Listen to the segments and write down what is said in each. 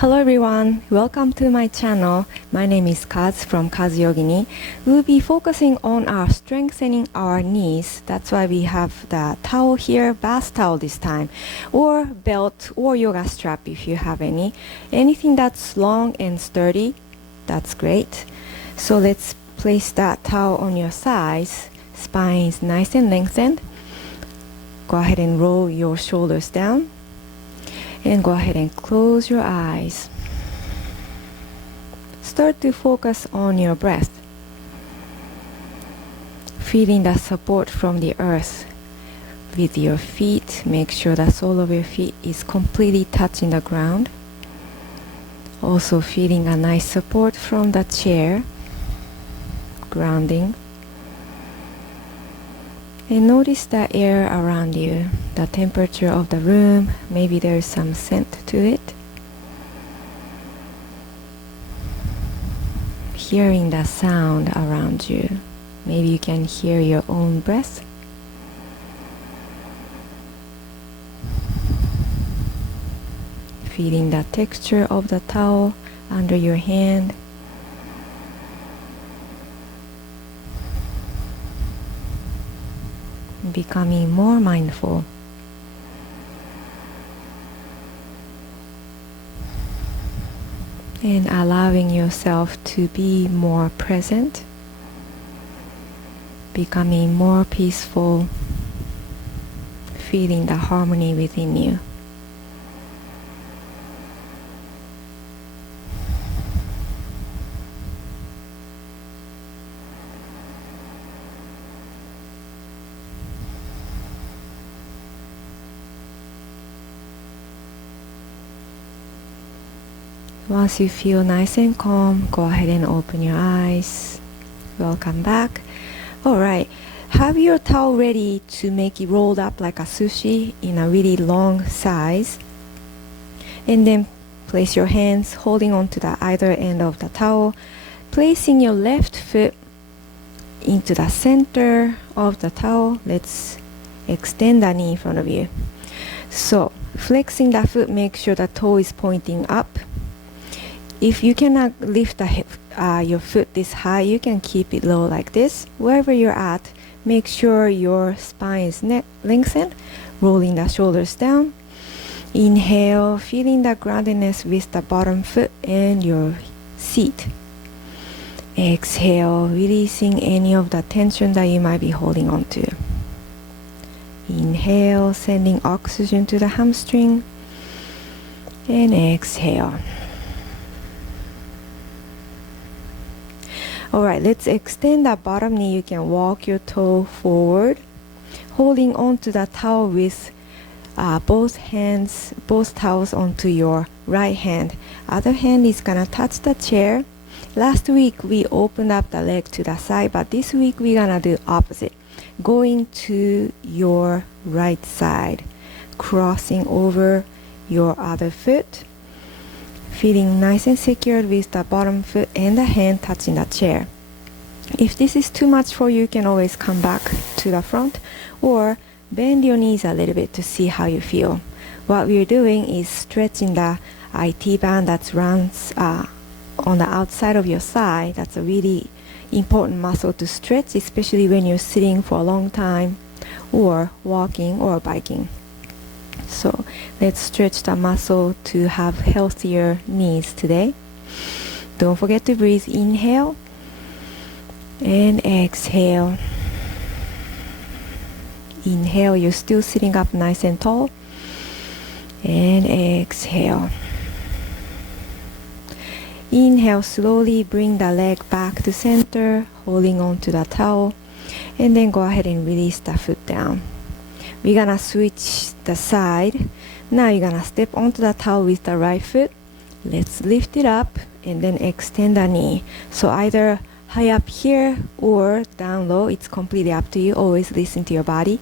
Hello everyone, welcome to my channel. My name is Kaz from Kaz Yogini. We'll be focusing on our strengthening our knees. That's why we have the towel here, bath towel this time, or belt or yoga strap if you have any. Anything that's long and sturdy, that's great. So let's place that towel on your sides. Spine is nice and lengthened. Go ahead and roll your shoulders down. And go ahead and close your eyes. Start to focus on your breath. Feeling the support from the earth with your feet. Make sure the sole of your feet is completely touching the ground. Also feeling a nice support from the chair. Grounding. And notice the air around you, the temperature of the room. Maybe there's some scent to it. Hearing the sound around you. Maybe you can hear your own breath. Feeling the texture of the towel under your hand. Becoming more mindful. And allowing yourself to be more present. Becoming more peaceful. Feeling the harmony within you. Once you feel nice and calm, go ahead and open your eyes. Welcome back. Alright, have your towel ready to make it rolled up like a sushi in a really long size. And then place your hands holding on to the either end of the towel. Placing your left foot into the center of the towel. Let's extend the knee in front of you. So, flexing the foot, make sure the toe is pointing up. If you cannot lift your foot this high, you can keep it low like this. Wherever you're at, make sure your spine is lengthened, rolling the shoulders down. Inhale, feeling the groundedness with the bottom foot and your seat. Exhale, releasing any of the tension that you might be holding on to. Inhale, sending oxygen to the hamstring. And exhale. Alright, let's extend the bottom knee. You can walk your toe forward, holding on to the towel with both hands, both towels onto your right hand. Other hand is gonna touch the chair. Last week we opened up the leg to the side, but this week we're gonna do opposite. Going to your right side, crossing over your other foot. Feeling nice and secured with the bottom foot and the hand touching the chair. If this is too much for you, you can always come back to the front or bend your knees a little bit to see how you feel. What we're doing is stretching the IT band that runs on the outside of your thigh. That's a really important muscle to stretch, especially when you're sitting for a long time or walking or biking. So let's stretch the muscle to have healthier knees today. Don't forget to breathe. Inhale and exhale. Inhale, you're still sitting up nice and tall. And exhale. Inhale, slowly bring the leg back to center, holding on to the towel. And then go ahead and release the foot down. We're gonna switch the side. Now you're gonna step onto the towel with the right foot. Let's lift it up and then extend the knee. So either high up here or down low, it's completely up to you. Always listen to your body.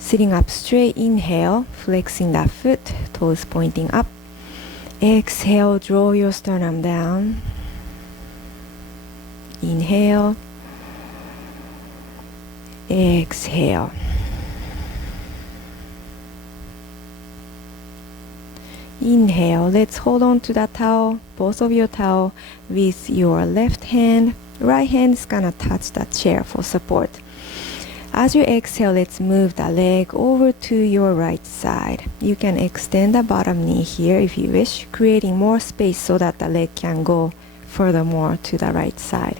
Sitting up straight, inhale, flexing that foot, toes pointing up. Exhale, draw your sternum down. Inhale. Exhale. Inhale. Let's hold on to that towel, both of your towel, with your left hand. Right hand is gonna touch the chair for support. As you exhale, let's move the leg over to your right side. You can extend the bottom knee here if you wish, creating more space so that the leg can go furthermore to the right side.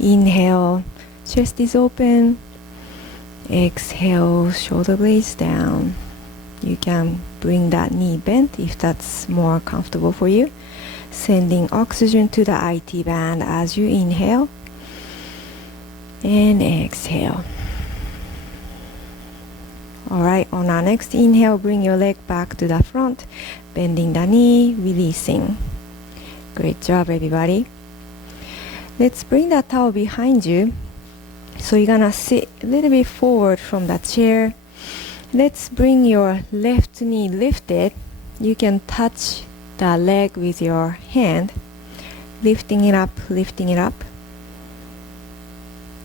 Inhale, chest is open. Exhale, shoulder blades down. You can bring that knee bent if that's more comfortable for you. Sending oxygen to the IT band as you inhale and exhale. Alright, on our next inhale, bring your leg back to the front, bending the knee, releasing. Great job, everybody. Let's bring that towel behind you. So you're gonna sit a little bit forward from the chair. Let's bring your left knee lifted. You can touch the leg with your hand, lifting it up, lifting it up.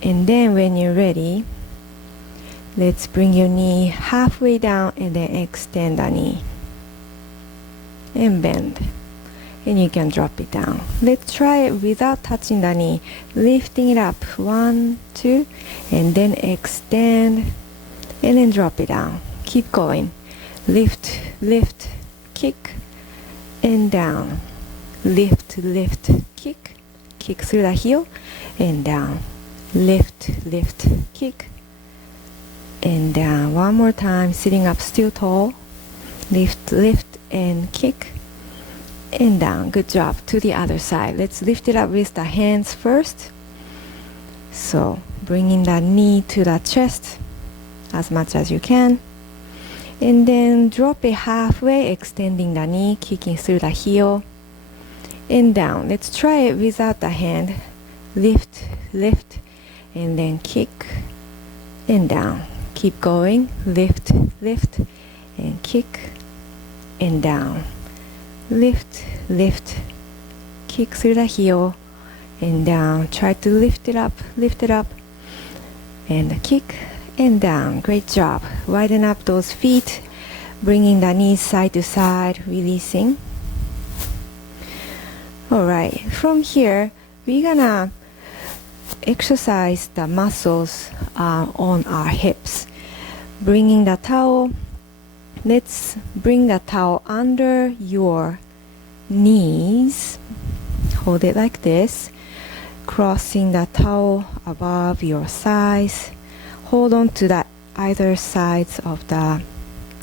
And then when you're ready, let's bring your knee halfway down and then extend the knee and bend. And you can drop it down. Let's try it without touching the knee. Lifting it up, 1, 2, and then extend and then drop it down. Keep going. Lift, lift, kick, and down. Lift, lift, kick, kick through the heel and down. Lift, lift, kick, and down. One more time, sitting up still tall. Lift, lift, and kick, and down. Good job. To the other side. Let's lift it up with the hands first. So bringing the knee to the chest as much as you can. And then drop it halfway, extending the knee, kicking through the heel, and down. Let's try it without the hand. Lift, lift, and then kick, and down. Keep going. Lift, lift, and kick, and down. Lift, lift, kick through the heel, and down. Try to lift it up, and kick, and down. Great job. Widen up those feet, bringing the knees side to side, releasing. Alright, from here, we're gonna exercise the muscles on our hips. Bringing the towel, let's bring the towel under your knees. Hold it like this, crossing the towel above your thighs. Hold on to that either sides of the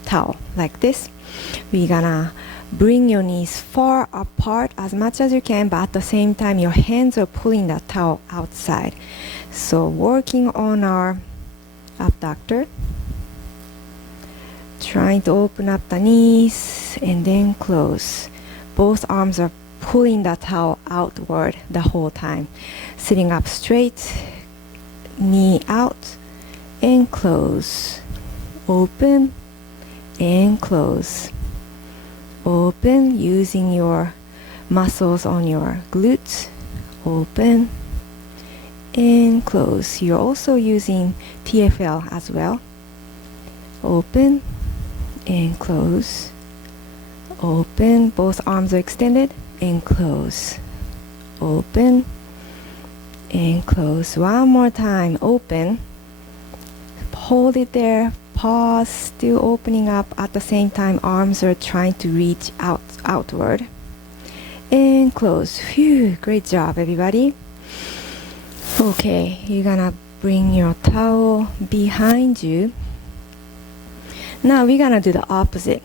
towel like this. We're gonna bring your knees far apart as much as you can, but at the same time your hands are pulling the towel outside. So working on our abductor, trying to open up the knees and then close. Both arms are pulling the towel outward the whole time. Sitting up straight, knee out, and close. Open and close. Open, using your muscles on your glutes. Open and close. You're also using TFL as well. Open and close. Open, both arms are extended, and close. Open and close. One more time. Open. Hold it there. Pause. Still opening up. At the same time, arms are trying to reach outward. And close. Phew. Great job, everybody. Okay, you're gonna bring your towel behind you. Now we're gonna do the opposite.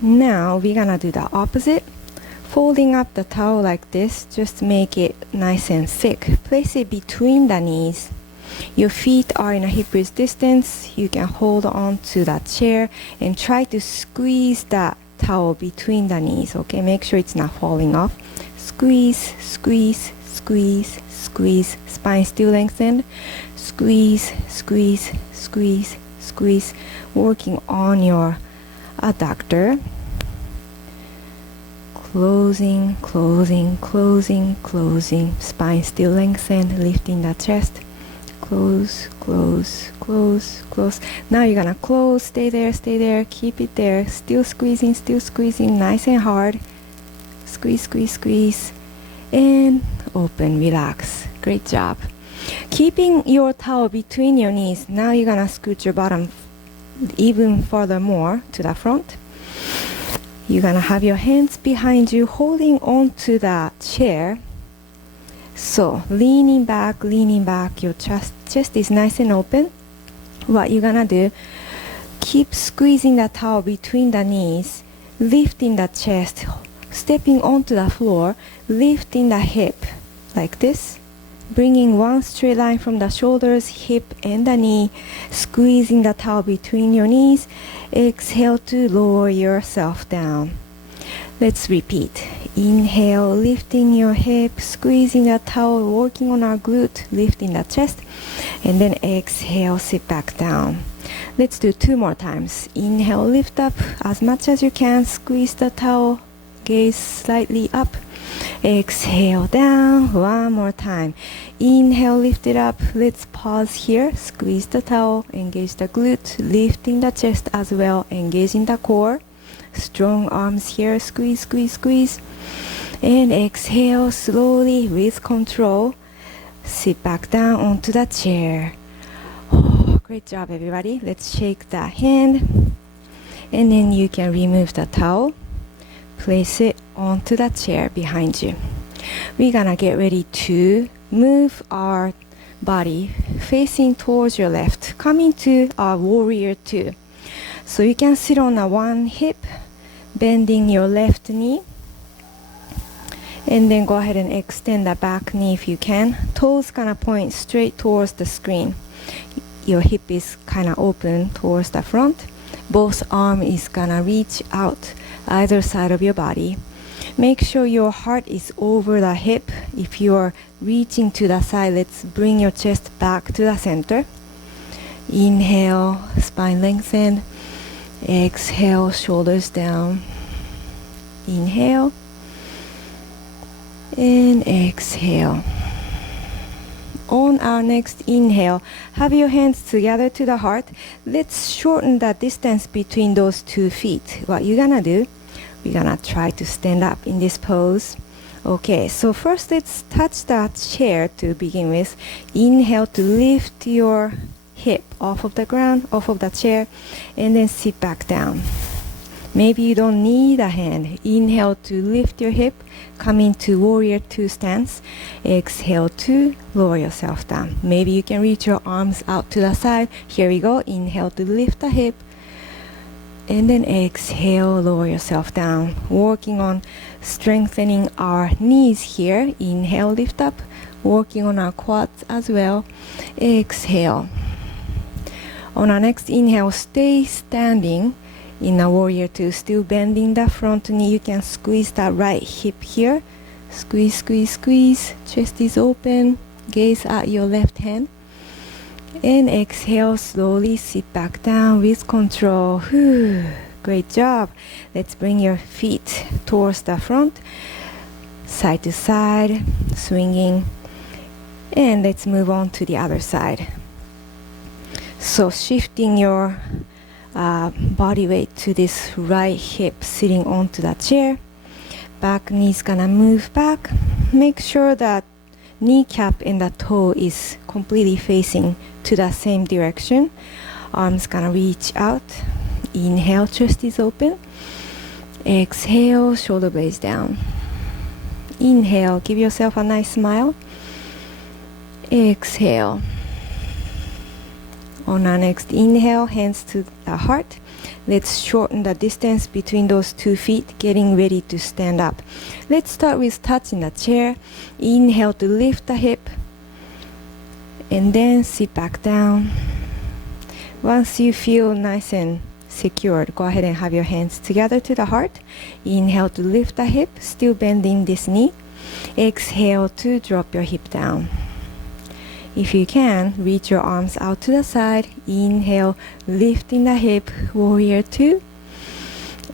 Now we're gonna do the opposite. Folding up the towel like this, just make it nice and thick. Place it between the knees. Your feet are in a hip width distance. You can hold on to that chair and try to squeeze that towel between the knees. Okay, make sure it's not falling off. Squeeze, squeeze, squeeze, squeeze. Spine still lengthened. Squeeze, squeeze, squeeze, squeeze. Working on your adductor. Closing, closing, closing, closing. Spine still lengthened, lifting the chest. close, close, close, close. Now you're gonna close, stay there, keep it there, still squeezing, nice and hard. Squeeze, squeeze, squeeze, and open, relax. Great job. Keeping your towel between your knees, now you're gonna scoot your bottom even furthermore to the front. You're gonna have your hands behind you holding on to the chair. So leaning back, your chest is nice and open. What you're gonna do, keep squeezing the towel between the knees, lifting the chest, stepping onto the floor, lifting the hip like this, bringing one straight line from the shoulders, hip and the knee, squeezing the towel between your knees. Exhale to lower yourself down. Let's repeat. Inhale, lifting your hip, squeezing the towel, working on our glute, lifting the chest, and then exhale, sit back down. Let's do 2 more times. Inhale, lift up as much as you can, squeeze the towel, gaze slightly up. Exhale down, 1 more time. Inhale, lift it up. Let's pause here, squeeze the towel, engage the glute, lifting the chest as well, engaging the core. Strong arms here, squeeze, squeeze, squeeze. And exhale slowly with control. Sit back down onto the chair. Oh, great job, everybody. Let's shake that hand. And then you can remove the towel. Place it onto the chair behind you. We're gonna get ready to move our body facing towards your left, coming to our warrior 2. So you can sit on a one hip, bending your left knee, and then go ahead and extend the back knee if you can. Toes gonna point straight towards the screen. Your hip is kind of open towards the front. Both arm is gonna reach out either side of your body. Make sure your heart is over the hip. If you are reaching to the side, let's bring your chest back to the center. Inhale, spine lengthen. Exhale, shoulders down. Inhale and exhale. On our next inhale, have your hands together to the heart. Let's shorten the distance between those 2 feet. What you're gonna do, we're gonna try to stand up in this pose. Okay, so first let's touch that chair to begin with. Inhale to lift your hip off of the ground, off of the chair, and then sit back down. Maybe you don't need a hand. Inhale to lift your hip, come into warrior 2 stance. Exhale to lower yourself down. Maybe you can reach your arms out to the side. Here we go. Inhale to lift the hip, and then exhale, lower yourself down. Working on strengthening our knees here. Inhale, lift up, working on our quads as well. Exhale. On our next inhale, stay standing in a warrior 2, still bending the front knee. You can squeeze that right hip here. Squeeze, squeeze, squeeze. Chest is open. Gaze at your left hand. And exhale, slowly sit back down with control. Whew. Great job. Let's bring your feet towards the front, side to side, swinging. And let's move on to the other side. So shifting your body weight to this right hip, sitting onto the chair. Back knee's gonna move back. Make sure that kneecap and the toe is completely facing to the same direction. Arms gonna reach out. Inhale, chest is open. Exhale, shoulder blades down. Inhale, give yourself a nice smile. Exhale. On our next inhale, hands to the heart. Let's shorten the distance between those 2 feet, getting ready to stand up. Let's start with touching the chair. Inhale to lift the hip, and then sit back down. Once you feel nice and secured, go ahead and have your hands together to the heart. Inhale to lift the hip, still bending this knee. Exhale to drop your hip down. If you can, reach your arms out to the side. Inhale, lifting the hip, warrior 2.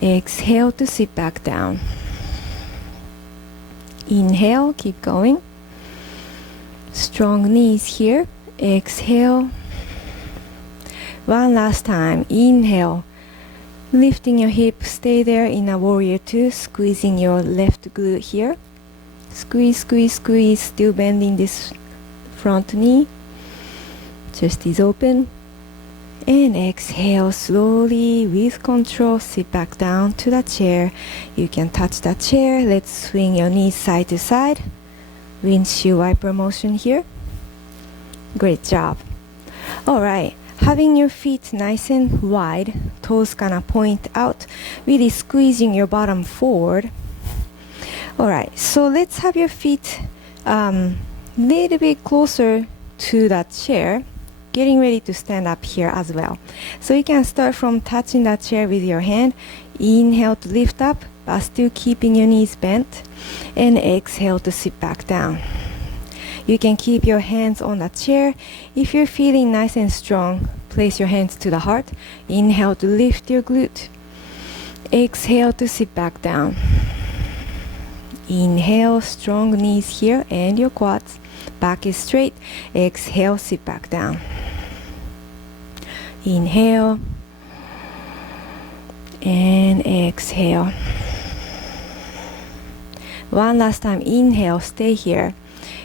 Exhale to sit back down. Inhale, keep going. Strong knees here. Exhale. One last time. Inhale. Lifting your hip, stay there in a warrior two, squeezing your left glute here. Squeeze, squeeze, squeeze, still bending this front knee. Chest is open. And exhale slowly with control, sit back down to the chair. You can touch the chair. Let's swing your knees side to side. Windshield wiper motion here. Great job. Alright, having your feet nice and wide, toes gonna point out, really squeezing your bottom forward. Alright, so let's have your feet little bit closer to that chair. Getting ready to stand up here as well. So you can start from touching that chair with your hand. Inhale to lift up, but still keeping your knees bent. And exhale to sit back down. You can keep your hands on the chair. If you're feeling nice and strong, place your hands to the heart. Inhale to lift your glute. Exhale to sit back down. Inhale, strong knees here and your quads. Back is straight. Exhale, sit back down. Inhale. And exhale. One last time. Inhale, stay here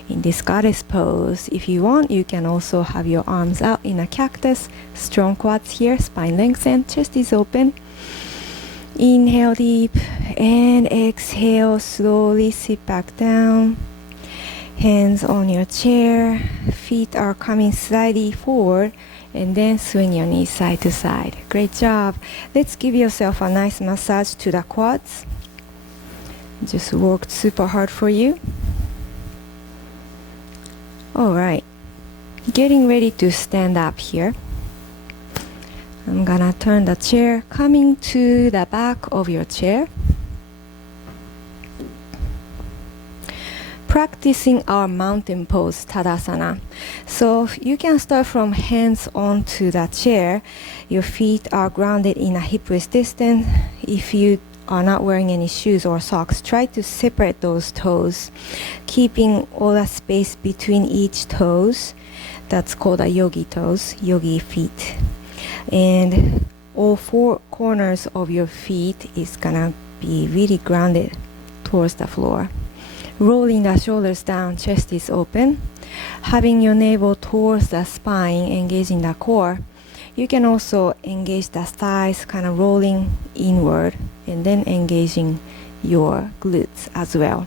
in this goddess pose. If you want, you can also have your arms out in a cactus. Strong quads here, spine lengthened, chest is open. Inhale deep and exhale slowly, sit back down. Hands on your chair, feet are coming slightly forward, and then swing your knees side to side. Great job. Let's give yourself a nice massage to the quads. Just worked super hard for you. Alright, getting ready to stand up here. I'm gonna turn the chair, coming to the back of your chair. Practicing our mountain pose, Tadasana. So you can start from hands onto the chair. Your feet are grounded in a hip width distance. If you are not wearing any shoes or socks, try to separate those toes, keeping all the space between each toes. That's called a yogi toes, yogi feet. And all four corners of your feet is gonna be really grounded towards the floor. Rolling the shoulders down, chest is open. Having your navel towards the spine, engaging the core. You can also engage the thighs, kind of rolling inward, and then engaging your glutes as well.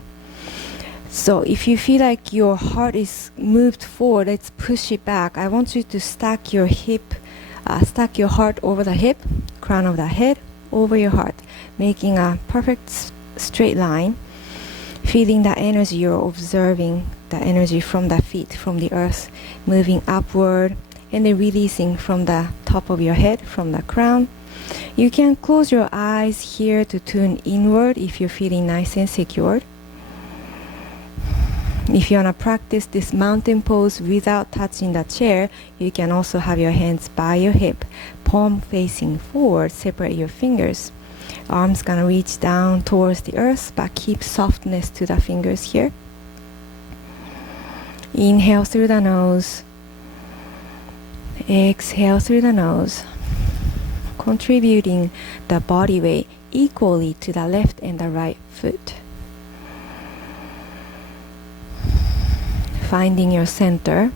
So if you feel like your heart is moved forward, let's push it back. I want you to stack your heart over the hip, crown of the head over your heart, making a perfect straight line. Feeling the energy, you're observing the energy from the feet, from the earth, moving upward, and then releasing from the top of your head, from the crown. You can close your eyes here to tune inward if you're feeling nice and secured. If you want to practice this mountain pose without touching the chair, you can also have your hands by your hip, palm facing forward, separate your fingers. Arms gonna reach down towards the earth, but keep softness to the fingers here. Inhale through the nose. Exhale through the nose. Contributing the body weight equally to the left and the right foot. Finding your center.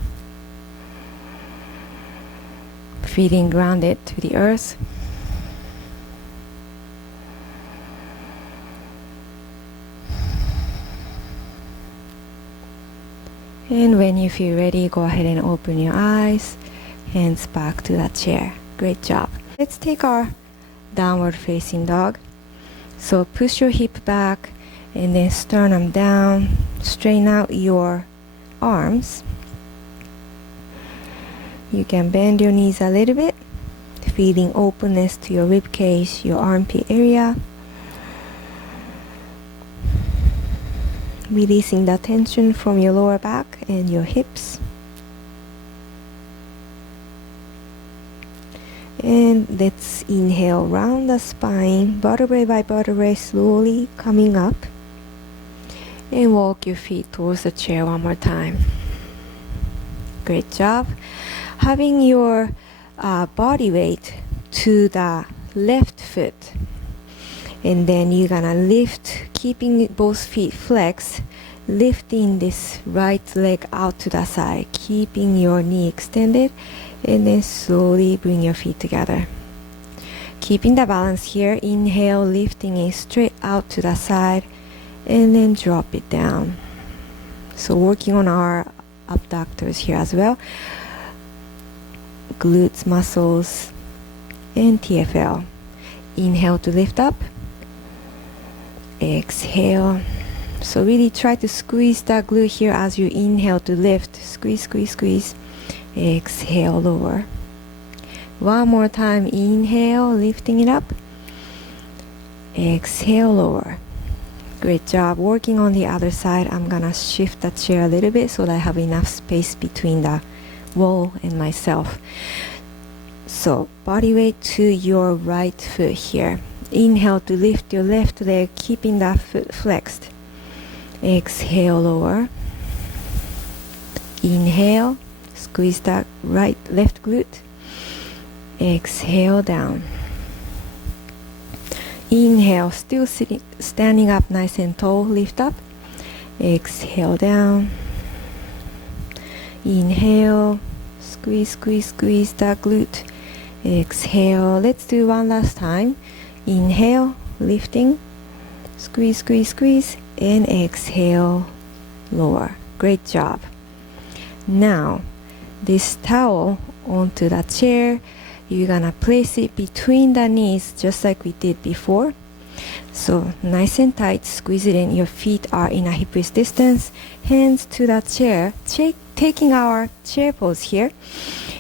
Feeling grounded to the earth. And when you feel ready, go ahead and open your eyes. Hands back to the chair. Great job. Let's take our downward facing dog. So push your hip back and then sternum down. Straighten out your arms. You can bend your knees a little bit, feeling openness to your rib cage, your armpit area. Releasing the tension from your lower back and your hips. And let's inhale, round the spine, vertebrae by vertebrae, slowly coming up. And walk your feet towards the chair one more time. Great job. Having your body weight to the left foot, and then you're gonna lift, keeping both feet flexed, lifting this right leg out to the side, keeping your knee extended, and then slowly bring your feet together. Keeping the balance here, inhale, lifting it straight out to the side, and then drop it down. So working on our abductors here as well, glutes muscles, and TFL. Inhale to lift up, exhale. So really try to squeeze that glute here as you inhale to lift. Squeeze, squeeze, squeeze. Exhale, lower. One more time, inhale, lifting it up. Exhale, lower. Great job. Working on the other side, I'm gonna shift the chair a little bit so that I have enough space between the wall and myself. So body weight to your right foot here. Inhale to lift your left leg, keeping that foot flexed. Exhale, lower. Inhale, squeeze that left glute. Exhale, down. Inhale, still standing up nice and tall, lift up. Exhale, down. Inhale, squeeze, squeeze, squeeze that glute. Exhale. Let's do one last time. Inhale, lifting, squeeze, squeeze, squeeze, and exhale, lower. Great job. Now, this towel onto the chair, you're gonna place it between the knees just like we did before. So nice and tight, squeeze it in. Your feet are in a hip width distance, hands to the chair. Taking our chair pose here.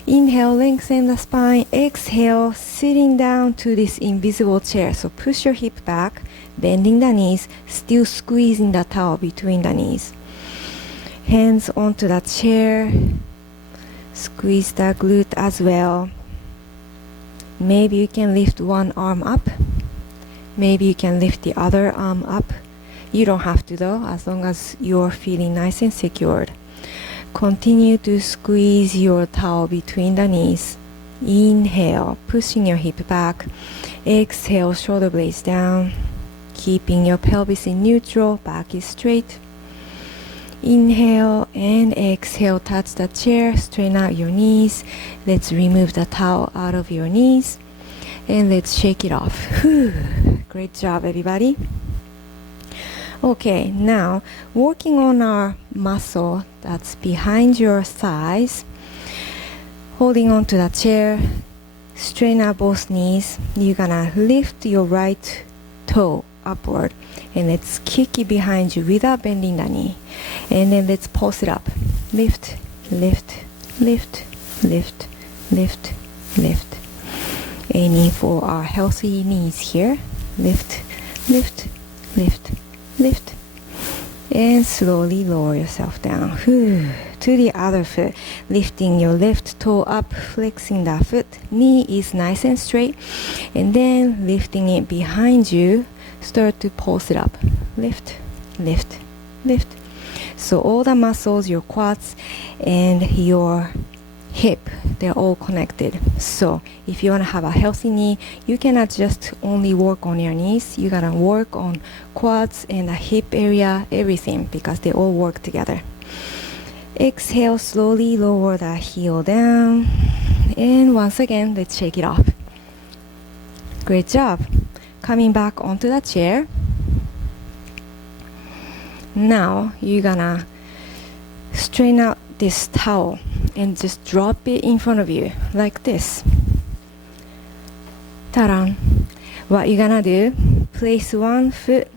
Inhale, lengthen the spine. Exhale, sitting down to this invisible chair. So push your hip back, bending the knees, still squeezing the towel between the knees. Hands onto the chair. Squeeze the glute as well. Maybe you can lift one arm up. Maybe you can lift the other arm up. You don't have to though, as long as you're feeling nice and secured. Continue to squeeze your towel between the knees. Inhale, pushing your hip back. Exhale, shoulder blades down. Keeping your pelvis in neutral, back is straight. Inhale and exhale, touch the chair, straighten out your knees. Let's remove the towel out of your knees and let's shake it off. Whew. Great job, everybody. Okay, now working on our muscle that's behind your thighs. Holding on to the chair, straighten out both knees. You're gonna lift your right toe upward and let's kick it behind you without bending the knee. And then let's pulse it up. Lift, lift, lift, lift, lift, lift. Aiming for our healthy knees here. Lift, lift, lift, lift. And slowly lower yourself down. Whew. To the other foot. Lifting your left toe up, flexing that foot. Knee is nice and straight. And then lifting it behind you. Start to pulse it up. Lift, lift, lift. So all the muscles, your quads and your hip, they're all connected. So if you want to have a healthy knee, you cannot just only work on your knees. You gotta work on quads and the hip area, everything, because they all work together. Exhale, slowly lower the heel down. And once again, let's shake it off. Great job. Coming back onto the chair. Now you're gonna straighten out this towel and just drop it in front of you like this. Ta-da! What you're gonna do, place one foot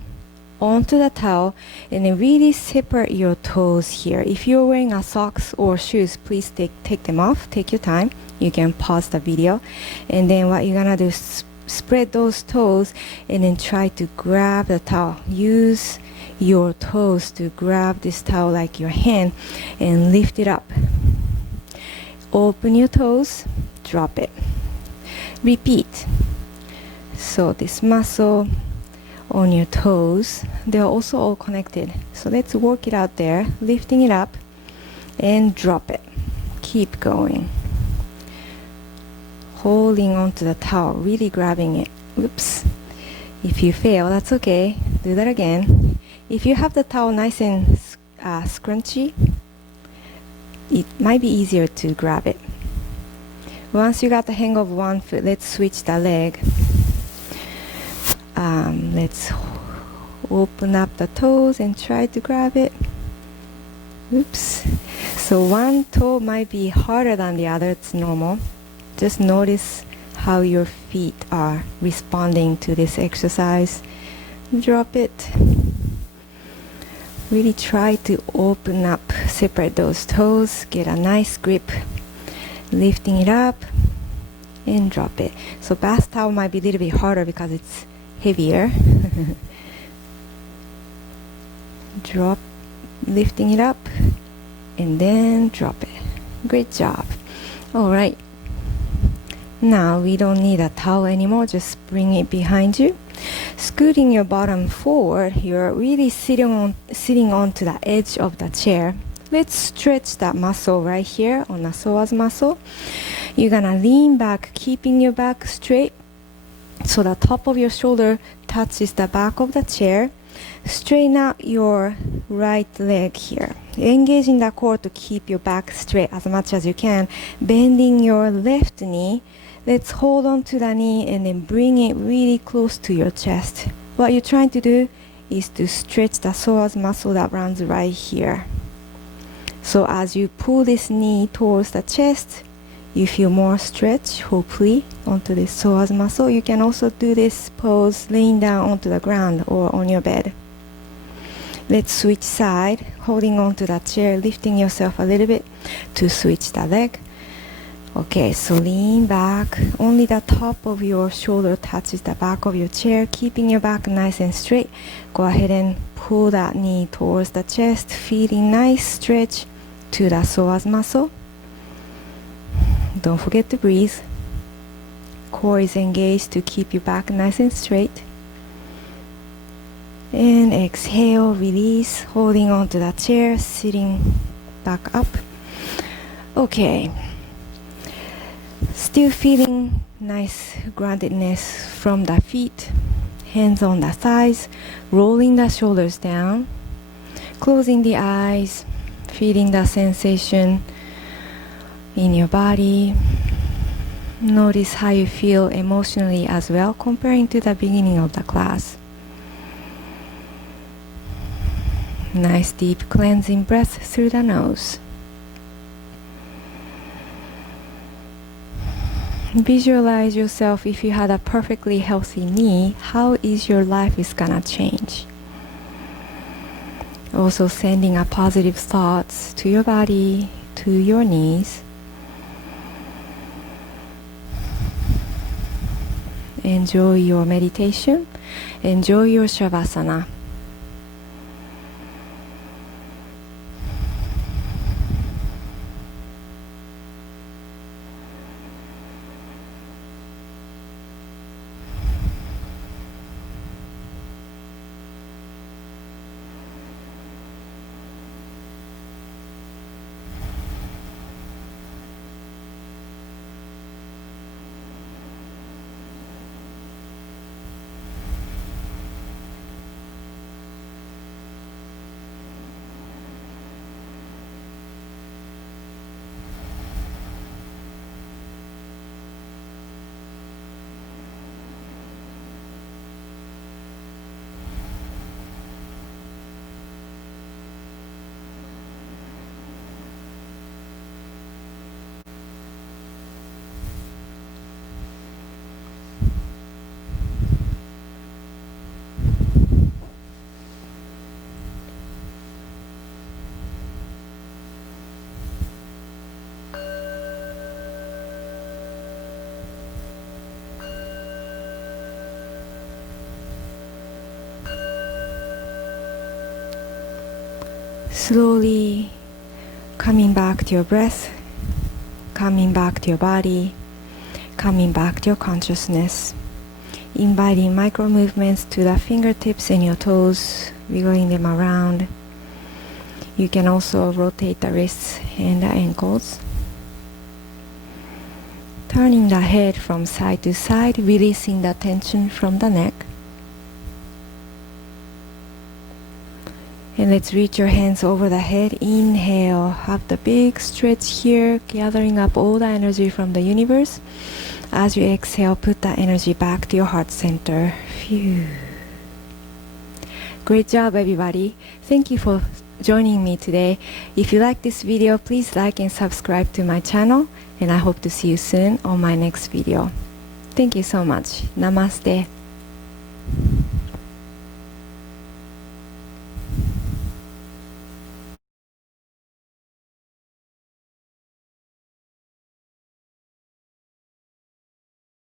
onto the towel and then really separate your toes here. If you're wearing a socks or shoes, please take them off. Take your time. You can pause the video. And then what you're gonna do is spread those toes and then try to grab the towel. Use your toes to grab this towel like your hand and lift it up. Open your toes, drop it. Repeat. So this muscle on your toes, they're also all connected. So let's work it out there, lifting it up and drop it. keep going. Holding onto the towel, really grabbing it. Oops. If you fail, that's okay. Do that again. If you have the towel nice and scrunchy, it might be easier to grab it. Once you got the hang of one foot, let's switch the leg. Let's open up the toes and try to grab it. Oops. So one toe might be harder than the other. It's normal. Just notice how your feet are responding to this exercise. Drop it. Really try to open up, separate those toes, get a nice grip, lifting it up and drop it. So bath towel might be a little bit harder because it's heavier. Drop, lifting it up and then drop it. Great job. All right. Now we don't need a towel anymore, just bring it behind you. Scooting your bottom forward, you're really sitting onto the edge of the chair. Let's stretch that muscle right here on the psoas muscle. You're gonna lean back, keeping your back straight so the top of your shoulder touches the back of the chair. Straighten out your right leg here. Engaging the core to keep your back straight as much as you can. Bending your left knee. Let's hold on to the knee and then bring it really close to your chest. What you're trying to do is to stretch the psoas muscle that runs right here. So as you pull this knee towards the chest, you feel more stretch, hopefully, onto this psoas muscle. You can also do this pose laying down onto the ground or on your bed. Let's switch side, holding on to the chair, lifting yourself a little bit to switch the leg. Okay, so lean back. Only the top of your shoulder touches the back of your chair, keeping your back nice and straight. Go ahead and pull that knee towards the chest, feeling nice stretch to the psoas muscle. Don't forget to breathe. Core is engaged to keep your back nice and straight. And exhale, release, holding on to the chair, sitting back up. Okay. Still feeling nice groundedness from the feet, hands on the thighs, rolling the shoulders down, closing the eyes, feeling the sensation in your body. Notice how you feel emotionally as well, comparing to the beginning of the class. Nice deep cleansing breath through the nose. Visualize yourself if you had a perfectly healthy knee, how is your life is gonna change? Also sending a positive thoughts to your body, to your knees. Enjoy your meditation. Enjoy your Shavasana. Slowly coming back to your breath, coming back to your body, coming back to your consciousness, inviting micro movements to the fingertips and your toes, wiggling them around. You can also rotate the wrists and the ankles. Turning the head from side to side, releasing the tension from the neck. And let's reach your hands over the head. Inhale, have the big stretch here, gathering up all the energy from the universe. As you exhale, put that energy back to your heart center. Phew. Great job, everybody. Thank you for joining me today. If you like this video, please like and subscribe to my channel, and I hope to see you soon on my next video. Thank you so much. Namaste.